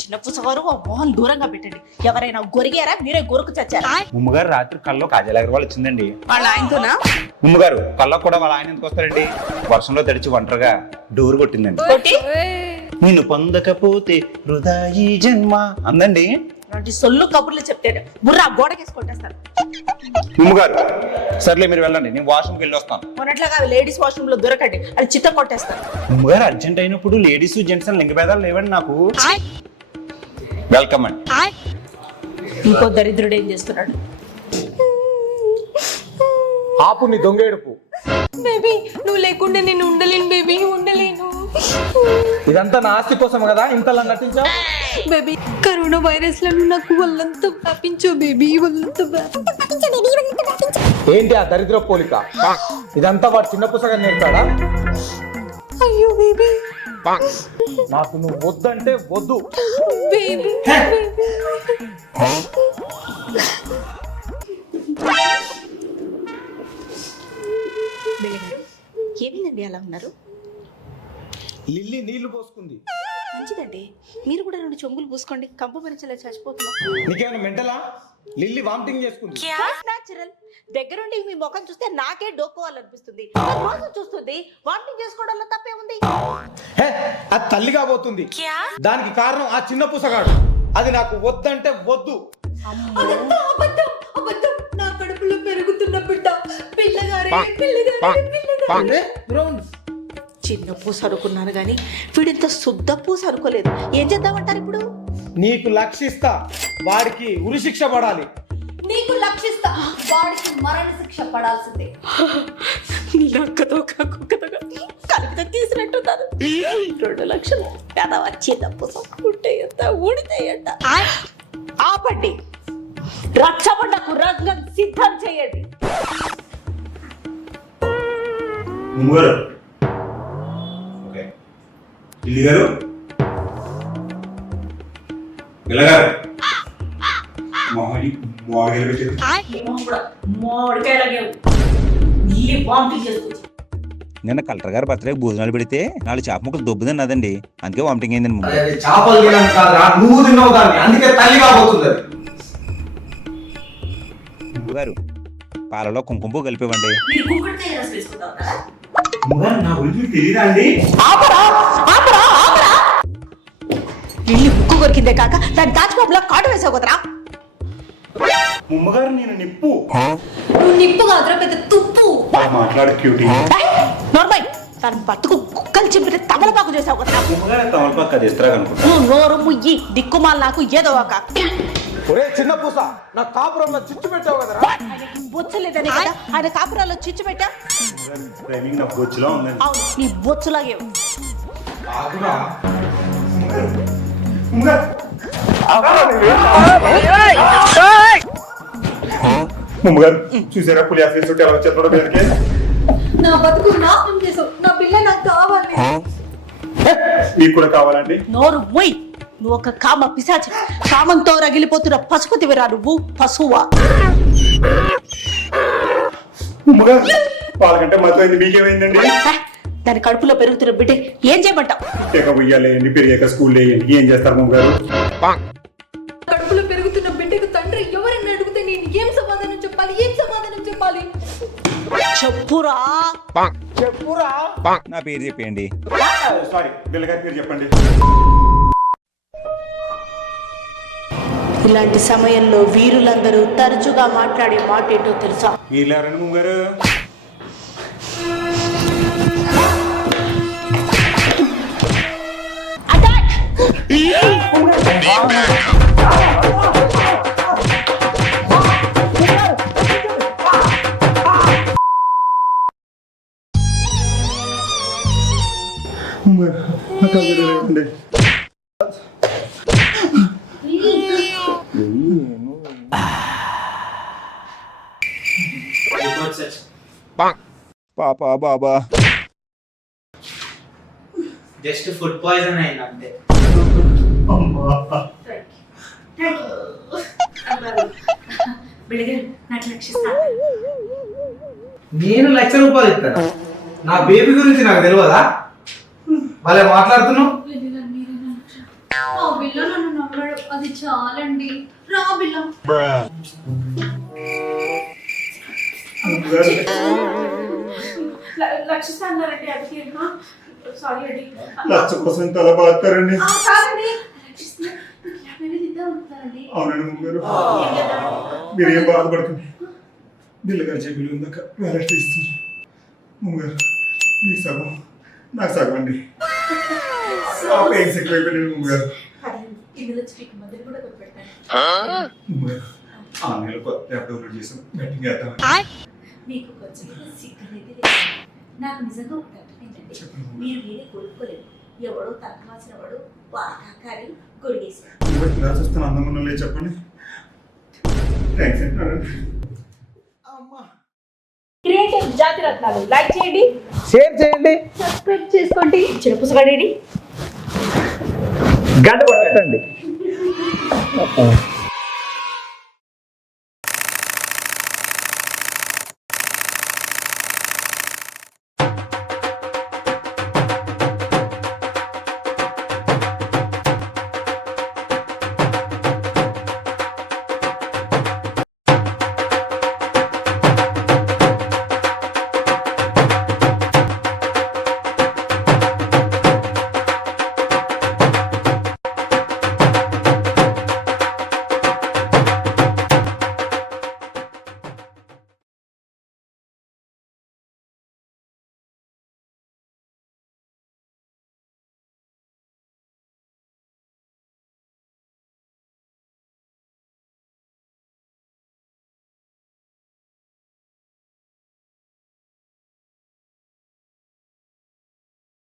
చిన్న పుసగారు మోహన్ దూరంగా పెట్టండి. ఎవరైనా గొరిగారా? మీరే గొరుకు చచ్చారా? ముమ్మగారు రాత్రి కల్లో కాజల్ అగర్వాల్ వచ్చిందండి. వాళ్ళ ఆయనతోనా? ముమ్మగారు కల్లో కూడా వాళ్ళ ఆయన ఎందుకు వస్తారండి? వర్షంలో తడిచి ఒంటరిగా డోర్ కొట్టిందండి. నిన్ను పొందకపోతే వృధా ఈ జన్మ అందండి. సొల్లు కబుర్లు చెప్తే బుర్రా గోడకేసి కొట్టేస్తాను. ముమ్మగారు సర్లే మీరు వెళ్ళండి, నేను వాష్రూమ్కి వెళ్ళి వస్తాను. మొన్నట్లాగా లేడీస్ వాష్రూమ్ లో దొరకండి, అది చిత్త కొట్టేస్తాను. ముమ్మగారు అర్జెంట్ అయినప్పుడు లేడీస్ జెంట్స్ లింగ భేదాలు లేవండి నాకు. వెల్కమ్ అండి. ఇంకో దరిద్రుడు ఏం చేస్తున్నాడు? ఆపు నీ దొంగేడుపు. బేబీ నువ్వు లేకుండా నేను ఉండలేను బేబీ, ఉండలేను. ఇదంతా నా ఆస్తి కోసం కదా ఇంతలా నటించావు? బేబీ కరోనా వైరస్ లను నాకు ఒళ్ళంతా వ్యాపించు బేబీ, ఒళ్ళంతా ఏంటి ఆ దరిద్ర పోలిక? ఇదంతా వాడు చిన్న పుస్తకం నేర్పాడా? అయ్యో బేబీ నాకు నువ్వు వద్దంటే వద్దు బేబీ. ఏమిందండి అలా ఉన్నారు? లిల్లీ నీళ్లు పోసుకుంది. మంచిదండి, మీరు కూడా 2 చెంబులు పూసుకోండి. కంపు మరించలే చచ్చిపోతున్నాం. నీకేమైనా మెంటలా? లిల్లీ వామిటింగ్ చేసుకుంది. న్యాచురల్. దగ్గరుండి మీ ముఖం చూస్తే నాకే డోకోవాలనిపిస్తుంది. మోసం చూస్తుంది. వామిటింగ్ చేసుకోవడంలో తప్పే ఉంది. అది తల్లి కాబోతుంది. దానికి కారణం ఆ చిన్న పుసగాడు. అది నాకు వద్దంటే వద్దు. నా కడుపులో పెరుగుతున్న బిడ్డ పిల్లగారే. చిన్న పూస అనుకున్నాను గాని వీడింత శుద్ధ పూస అనుకోలేదు. ఏం చేద్దామంటారు ఇప్పుడు? నీకు లక్షిస్తా, వాడికి ఉరిశిక్ష పడాలి. నీకు లక్షిస్తా, వాడికి మరణ శిక్ష పడాల్సిందే. నక్కతో కుక్కతో కలిపితే తీసినట్టున్నారు. 2 లక్షలు కదా చిన్న పూస. ఉంటే ఎంత ఊడితే ఎంత. ఆపండి, రక్షబండకు రంగం సిద్ధం చేయండి. ముమ్మగారు ఇల్లి గారు ఇలాగారు నిన్న కలెక్టర్ గారు బర్త్డే భోజనాలు పెడితే 4 చేప ముక్కలు దొబ్బు తిన్నదండి, అందుకే వామిటింగ్ అయిందండి. నువ్వు తిన్నావు దాన్ని, అందుకే తల్లి కాబోతుంది. గారు పాలలో కుంకుమ కలిపివ్వండి. ఇల్లు ముక్కు కొరికిందే కాక దాని దాచిపాపులో కాటు వేసావు కదరా. ముమ్మగారు నేను నిప్పు. నువ్వు నిప్పు కాదురా, పెద్ద తుప్పు. మాట్లాడు క్యూటీ. నోర్మై, దాని బతుకు కుక్కలు చింపితే తమలపాకు చేసావు కదరా. ముమ్మగారు తమలపాకు అది ఇస్తారా అనుకుంటా. నువ్వు నోరు ముయ్యి దిక్కుమాల నాకు ఏదో ఒక ఒరే చిన్న పూస, నా కాపురంలో చిచ్చు పెట్టావు కదరా. బొచ్చలేదని కదా ఆయన కాపురాల్లో చిచ్చు పెట్టా. అవును, నీ బొచ్చులాగే ముమ్మగారు చూసారా పులి ఆఫీస్ ఎలా వచ్చారు పేరుకి. నా బతుకు నాశనం చేసావు. నా పిల్ల నాకు కావాలి. మీకు కూడా కావాలండి. నోరు ముయ్, నువ్వు ఒక కామ పిశాచి. కామంతో రగిలిపోతున్న పశుపతివిరా నువ్వు, పశువా. వాళ్ళకంటే మాతో మీకేమైందండి? దాని కడుపులో పెరుగుతున్న బిడ్డ ఏం చేయమంటావు? ఉయ్యాలేయండి, పెరిగాక స్కూల్ వేయండి, ఏం చేస్తారు ముమ్మగారు? కడుపులో పెరుగుతున్న బిడ్డకు తండ్రి ఎవరన్నా అడిగితే నేను ఏం సమాధానం చెప్పాలి? ఏం సమాధానం చెప్పాలి? చెప్పురా. చెప్పురా. నా పేరు చెప్పండి. సారీ, బిల్లగారి పేరు చెప్పండి. ఇలాంటి సమయంలో వీరులందరూ తరచుగా మాట్లాడే మాట ఏంటో తెలుసా? వీళ్ళెవరండి ముమ్మగారు? పాపా బాబా జస్ట్ ఫుడ్ పాయిజన్ అయింది అంతే. నేను ₹1,00,000 ఇస్తాను. నా బేబీ గురించి నాకు తెలియదా? వాళ్ళే మాట్లాడుతున్నావు. ఆ బిల్ల నన్ను నమ్మాడు, అది చాలండి. రా బిల్ల. లక్షిస్తా అన్నారండి, అది సారీ అండి. లక్ష కోసం తల బాగుతారండి. కాదండి, లక్షిస్తా ఇద్దాం అనుకుంటున్నానండి. అవునండి ముగ్గురు, మీరు ఏం బాధపడుతుంది. బిల్లు గారు చెప్పి ఉందాక వ్యాలెట్ ఇస్తుంది. ముగ్గురు మీకు సగం నాకు సగం అండి. పెయిన్స్ ఎక్కువైపోయింది ముగ్గురు. ఇందులో మీకు మందులు కూడా కొనిపెడతాను. ముగ్గురు ఆన్లైన్లో కొత్త యాప్ డౌన్లోడ్ చేసాం, బెట్టింగ్ వేద్దాం. మీకు కొంచెం సిగ్గనేది లేదు. నాకు నిజంగా ఒకటి అర్థమైందండి, మీరు వేరే కొనుక్కోలేదు. ఎవడో తక్కువాల్సిన వాడు బాగా కానీ కొడిగేశాడు. ఇలా చూస్తాను అందం లేదు చెప్పండి. థ్యాంక్స్ అండి. క్రియేటివ్ జాతి రత్నాలు లైక్ చేయండి, షేర్ చేయండి, సబ్స్క్రైబ్ చేసుకోండి. చిన్న పుస్తకాడేడి గంట కొట్టండి.